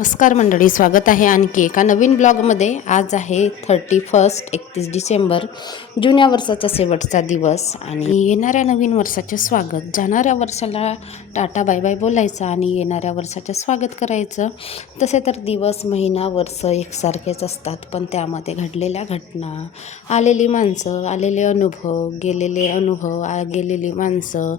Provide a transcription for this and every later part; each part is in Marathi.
नमस्कार मंडळी, स्वागत आहे आणखी एका नवीन ब्लॉगमध्ये. आज आहे 31 31 डिसेंबर, जुन्या वर्षाचा शेवटचा दिवस आणि येणाऱ्या नवीन वर्षाचे स्वागत. जाणाऱ्या वर्षाला टाटा बाय बाय बोलायचं आणि येणाऱ्या वर्षाचे स्वागत करायचं. तसे तर दिवस, महिना, वर्ष एकसारखेच असतात, पण त्यामध्ये घडलेल्या घटना, आलेली माणसं, आलेले अनुभव, गेलेली माणसं,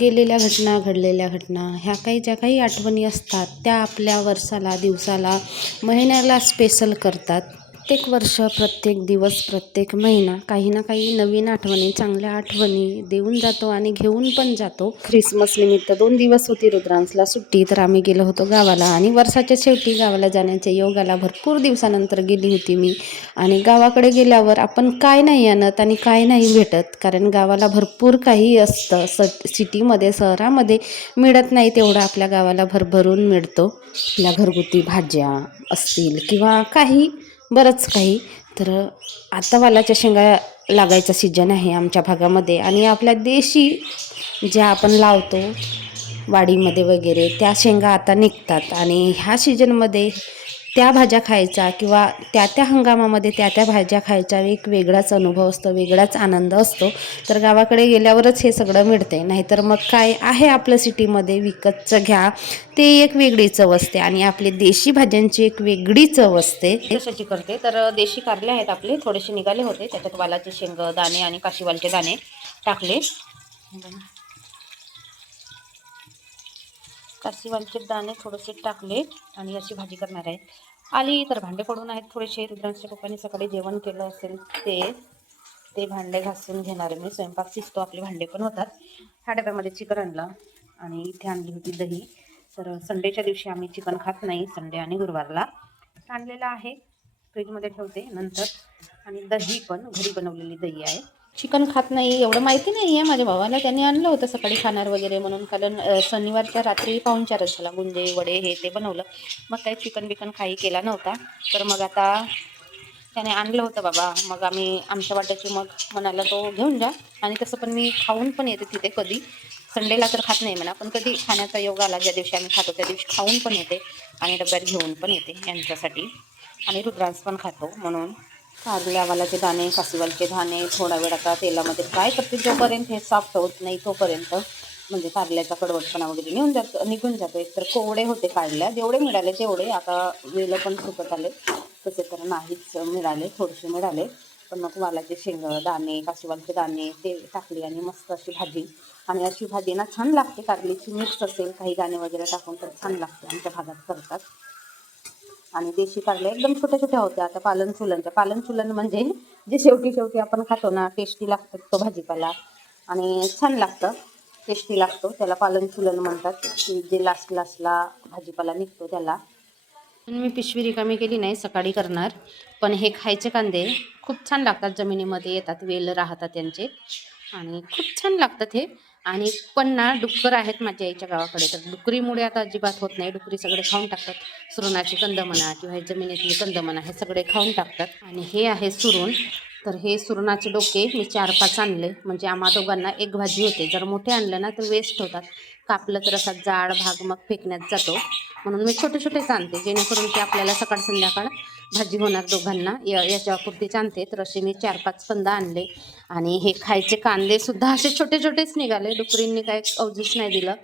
गेलेल्या घटना, घडलेल्या घटना, ह्या काही ज्या काही आठवणी असतात त्या आपल्या वर्षाला, दिवसाला, महिन्याला स्पेशल करतात. प्रत्येक वर्ष, प्रत्येक दिवस, प्रत्येक महिना काही ना काही नवीन आठवणी, चांगल्या आठवणी देऊन जातो आणि घेऊन पण जातो. ख्रिसमस निमित्त 2 दिवस होती रुद्रांसला सुट्टी, तर आम्ही गेलो होतो गावाला आणि वर्षाच्या शेवटी गावाला जाण्याच्या योगाला भरपूर दिवसानंतर गेली होती मी. आणि गावाकडे गेल्यावर आपण काय नाही आणत आणि काय नाही भेटत, कारण गावाला भरपूर काही असतं. सिटीमध्ये, शहरामध्ये मिळत नाही तेवढं आपल्या गावाला भरभरून मिळतो. आपल्या घरगुती भाज्या असतील किंवा काही बरंच काही. तर आता वालाच्या शेंगा लागायचा सीजन आहे आमच्या भागामध्ये आणि आपल्या देशी ज्या आपण लावतो वाडीमध्ये वगैरे, त्या शेंगा आता निघतात आणि ह्या सीजनमध्ये त्या भाज्या खायचा किंवा त्या त्या हंगामामध्ये त्या त्या भाज्या खायचा एक वेगळाच अनुभव असतो, वेगळाच आनंद असतो. तर गावाकडे गेल्यावरच हे सगळं मिळते, नाहीतर मग काय आहे आपलं सिटीमध्ये विकतचं घ्या, ते एक वेगळी चव असते आणि आपली देशी भाज्यांची एक वेगळी चव असते. कशाची करते तर देशी कारले आहेत आपले, थोडेसे निघाले होते, त्याच्यात वालाचे शेंग दाणे आणि काशीवालचे दाणे टाकले. काशीवालचे दाणे थोडेसे टाकले आणि अशी भाजी करणार आहे. आली तर भांडे पडून आहेत थोडेसे. रुद्रांच्या पप्पांनी सकाळी जेवण केलं असेल ते भांडे घासून घेणार मी. स्वयंपाक शिजतो, आपले भांडे पण होतात. ह्या डब्यामध्ये चिकन आणलं आणि इथे आणली होती दही. तर संडेच्या दिवशी आम्ही चिकन खात नाही, संडे आणि गुरुवारला. आणलेलं आहे, फ्रीजमध्ये ठेवते नंतर. आणि दही पण घरी बनवलेली दही आहे. चिकन खात नाही एवढं माहिती नाही आहे माझ्या भावाला, त्याने आणलं होतं सकाळी खाणार वगैरे म्हणून, कारण शनिवारच्या रात्री पाहुणचारच झाला, गुंजे वडे हे ते बनवलं. मग काही चिकन बिकन काही केला नव्हता, तर मग आता त्याने आणलं होतं बाबा. मग आम्ही आमच्या वाट्याची मग म्हणाला तो घेऊन जा. आणि तसं पण मी खाऊन पण येते तिथे, कधी संडेला तर खात नाही म्हणा, पण कधी खाण्याचा योग आला ज्या दिवशी आम्ही खातो त्या दिवशी खाऊन पण येते आणि डब्यात घेऊन पण येते यांच्यासाठी. आणि रुद्रांस पण खातो म्हणून. कारल्या वालाचे दाणे, काशीवालचे दाणे थोडा वेळ आता तेलामध्ये फ्राय करते, जोपर्यंत हे सॉफ्ट होत नाही तोपर्यंत. म्हणजे कारल्याचा कडवटपणा वगैरे निघून जातो. एकतर कोवडे होते काढल्या, जेवढे मिळाले तेवढे. आता वेलं पण सुकत आले, तसे तर नाहीच मिळाले, थोडेसे मिळाले. पण मग वालाचे शेंग दाणे, काशीवालचे दाणे ते टाकले आणि मस्त अशी भाजी. आणि अशी भाजी ना छान लागते, कारलीची मिक्स असेल काही दाणे वगैरे टाकून तर छान लागते, आमच्या भागात करतात. आणि देशी कारले एकदम छोट्या छोट्या होत्या. आता पालन म्हणजे जे शेवटी आपण खातो ना, टेस्टी लागतं तो भाजीपाला आणि छान लागतं, टेस्टी लागतो. त्याला पालन म्हणतात, की जे लास्टला भाजीपाला निघतो त्याला. मी पिशवी रिकामी केली नाही, सकाळी करणार. पण हे खायचे कांदे खूप छान लागतात, जमिनीमध्ये येतात, वेल राहतात त्यांचे आणि खूप छान लागतात हे. आणि पण ना डुक्कर आहेत माझ्या आईच्या गावाकडे, तर डुकरीमुळे आता अजिबात होत नाही. डुकरी सगळे खाऊन टाकतात, सुरणाची कंद म्हणा किंवा हे जमिनीतली कंद म्हणा, हे सगळे खाऊन टाकतात. आणि हे आहे सुरण. तर हे सुरणाचे डोके मी 4-5 आणले, म्हणजे आम्हा दोघांना एक भाजी होते. जर मोठे आणलं ना तर वेस्ट होतात, कापलं तर असा जाड भाग मग फेकण्यात जातो, म्हणून मी छोटे छोटेच आणते, जेणेकरून की आपल्याला सकाळ संध्याकाळ भाजी होणार दोघांना. याच्यापुरतीच आणते. तर असे मी 4-5 कंद आणले. आणि हे खायचे कांदे सुद्धा असे छोटे छोटेच निघाले, डुकरींनी काय अवजीच नाही दिलं,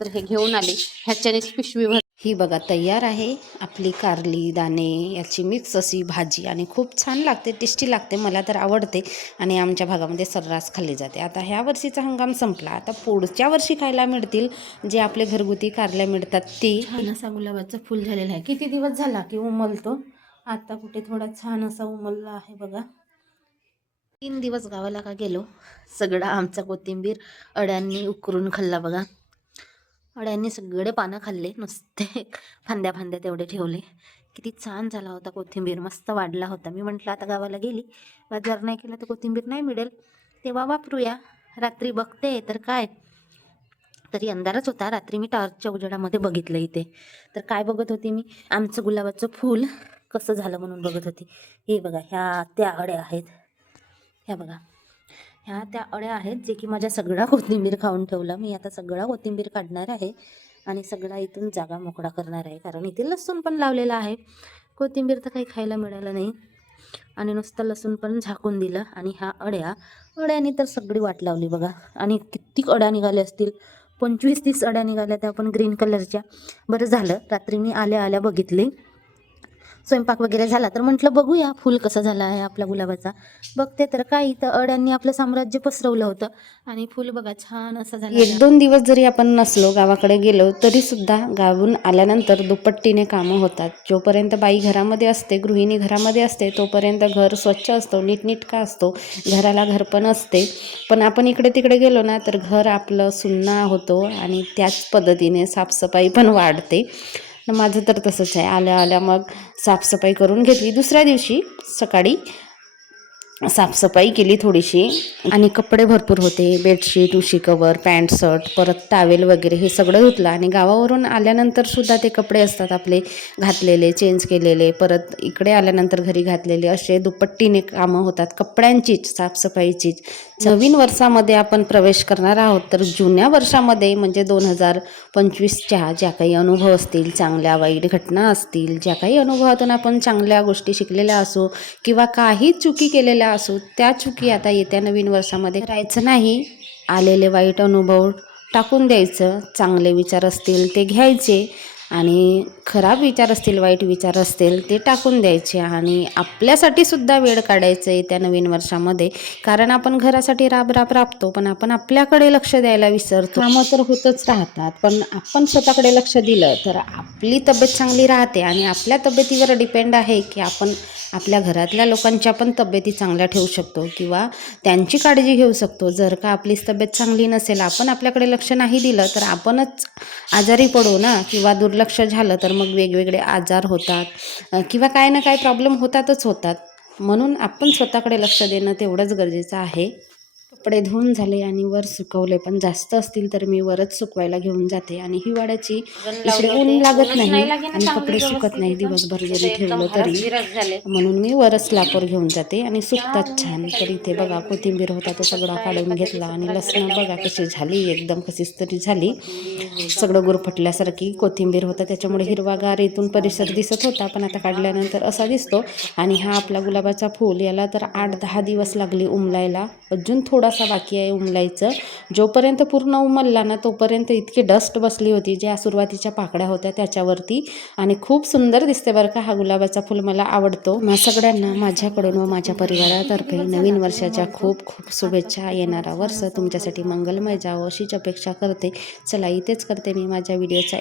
तर हे घेऊन आली. ह्याच्यानेच पिशवीभर. ही बघा तयार आहे आपली कारली दाणे याची मिक्स अशी भाजी आणि खूप छान लागते, टेस्टी लागते, मला तर आवडते आणि आमच्या भागामध्ये सर्रास खाल्ली जाते. आता ह्या वर्षीचा हंगाम संपला, आता पुढच्या वर्षी खायला मिळतील जे आपले घरगुती कारल्या मिळतात ती. छान असा गुलाबाचं फुल झालेलं आहे, किती दिवस झाला की उमलतो, आता कुठे थोडा छान असा उमलला आहे बघा. 3 दिवस गावाला का गेलो, सगळा आमचा कोथिंबीर अड्यांनी उकरून खाल्ला बघा. अड्यांनी सगळे पानं खाल्ले, नुसते फांद्या फांद्या तेवढे ठेवले. किती छान झाला होता कोथिंबीर, मस्त वाढला होता. मी म्हटलं आता गावाला गेली, बाजार नाही केला तर कोथिंबीर नाही मिळेल, तेव्हा वापरूया. रात्री बघते तर काय, तरी अंधारच होता. रात्री मी टॉर्चच्या उजेडामध्ये बघितलं इथे. तर काय बघत होती मी, आमचं गुलाबाचं फूल कसं झालं म्हणून बघत होती. हे बघा, ह्या त्या अड्या आहेत, ह्या बघा, ह्या त्या अळ्या आहेत जे की माझ्या सगळा कोथिंबीर खाऊन ठेवला. मी आता सगळा कोथिंबीर काढणार आहे आणि सगळा इथून जागा मोकळा करणार आहे, कारण इथे लसूण पण लावलेला आहे. कोथिंबीर तर काही खायला मिळालं नाही आणि नुसतं लसूण पण झाकून दिलं. आणि ह्या अड्यानी तर सगळी वाट लावली बघा. आणि किती अड्या निघाल्या असतील, 25-30 अड्या निघाल्या त्या पण ग्रीन कलरच्या. बरं झालं रात्री मी आल्या आल्या बघितले, स्वयंपाक वगैरे झाला तर म्हटलं बघूया फुल कसा झाला आहे आपला गुलाबाचा. बघते तर काय, इथं अड्यांनी आपलं साम्राज्य पसरवलं होतं आणि फुल बघा छान असं झालं. 1-2 दिवस जरी आपण नसलो, गावाकडे गेलो तरी सुद्धा गावाहून आल्यानंतर दुपट्टीने कामं होतात. जोपर्यंत बाई घरामध्ये असते, गृहिणी घरामध्ये असते, तोपर्यंत घर स्वच्छ असतो, नीटनेटका असतो, घराला घरपण असते. पण आपण इकडे तिकडे गेलो ना तर घर आपलं सुन्ना होतो आणि त्याच पद्धतीने साफसफाई पण वाढते. माझं तर तसंच आहे. आल्या आल्या मग साफसफाई करून घेतली. दुसऱ्या दिवशी सकाळी साफसफाई केली थोडीशी आणि कपडे भरपूर होते. बेडशीट, उशी कवर, पॅन्ट शर्ट, परत टावेल वगैरे हे सगळं धुतलं. आणि गावावरून आल्यानंतर सुद्धा ते कपडे असतात आपले घातलेले, चेंज केलेले, परत इकडे आल्यानंतर घरी घातलेले, असे दुपट्टीने कामं होतात कपड्यांचीच, साफसफाईचीच. नवीन वर्षामध्ये आपण प्रवेश करणार आहोत, तर जुन्या वर्षामध्ये म्हणजे 2025च्या ज्या काही अनुभव असतील, चांगल्या वाईट घटना असतील, ज्या काही अनुभवातून आपण चांगल्या गोष्टी शिकलेल्या असो किंवा काही चुकी केलेल्या असो, त्या चुकी आता येत्या नवीन वर्षामध्ये करायचं नाही. आलेले वाईट अनुभव टाकून द्यायचं, चांगले विचार असतील ते घ्यायचे आणि खराब विचार असतील, वाईट विचार असतील ते टाकून द्यायचे आणि आपल्यासाठी सुद्धा वेळ काढायचं आहे त्या नवीन वर्षामध्ये. कारण आपण घरासाठी राबतो, पण आपण आपल्याकडे लक्ष द्यायला विसरतो. कामं तर होतच राहतात, पण आपण स्वतःकडे लक्ष दिलं तर आपली तब्येत चांगली राहते. आणि आपल्या तब्येतीवर डिपेंड आहे की आपण आपल्या घरातल्या लोकांच्या पण तब्येती चांगल्या ठेवू शकतो किंवा त्यांची काळजी घेऊ शकतो. जर का आपलीच तब्येत चांगली नसेल, आपण आपल्याकडे लक्ष नाही दिलं तर आपणच आजारी पडू ना, किंवा दुर्लक्ष झालं तर मग वेगवेगळे आजार होतात किंवा काय ना काय प्रॉब्लेम होतात. म्हणून आपण स्वतःकडे लक्ष देणं तेवढंच गरजेचं आहे. कपडे धुवून झाले आणि वर सुकवले, पण जास्त असतील तर मी वरच सुकवायला घेऊन जाते. आणि हिवाळ्याची इकडे ऊन लागत नाही आणि कपडे सुकत नाही दिवसभर जरी ठेवलं तरी, म्हणून मी वरच स्लॅपवर घेऊन जाते आणि सुकतात छान. तर इथे बघा कोथिंबीर होता तो सगळा काढून घेतला आणि लसणं बघा कशी झाली, एकदम कशीच तरी झाली, सगळं गुरफटल्यासारखी कोथिंबीर होता, त्याच्यामुळे हिरवागार इथून परिसर दिसत होता. पण आता काढल्यानंतर असा दिसतो. आणि हा आपला गुलाबाचा फूल, याला तर 8-10 दिवस लागले उमलायला, अजून थोडासा बाकी आहे उमलायचं. जोपर्यंत पूर्ण उमलला ना तोपर्यंत इतकी डस्ट बसली होती ज्या सुरुवातीच्या पाकड्या होत्या त्याच्यावरती. आणि खूप सुंदर दिसते बरं का हा गुलाबाचा फूल, मला आवडतो. सगळ्यांना माझ्याकडून व माझ्या परिवारातर्फे नवीन वर्षाच्या खूप खूप शुभेच्छा. येणारा वर्ष तुमच्यासाठी मंगलमय जावं अशीच अपेक्षा करते. चला, इथेच करते मी माझ्या व्हिडिओचा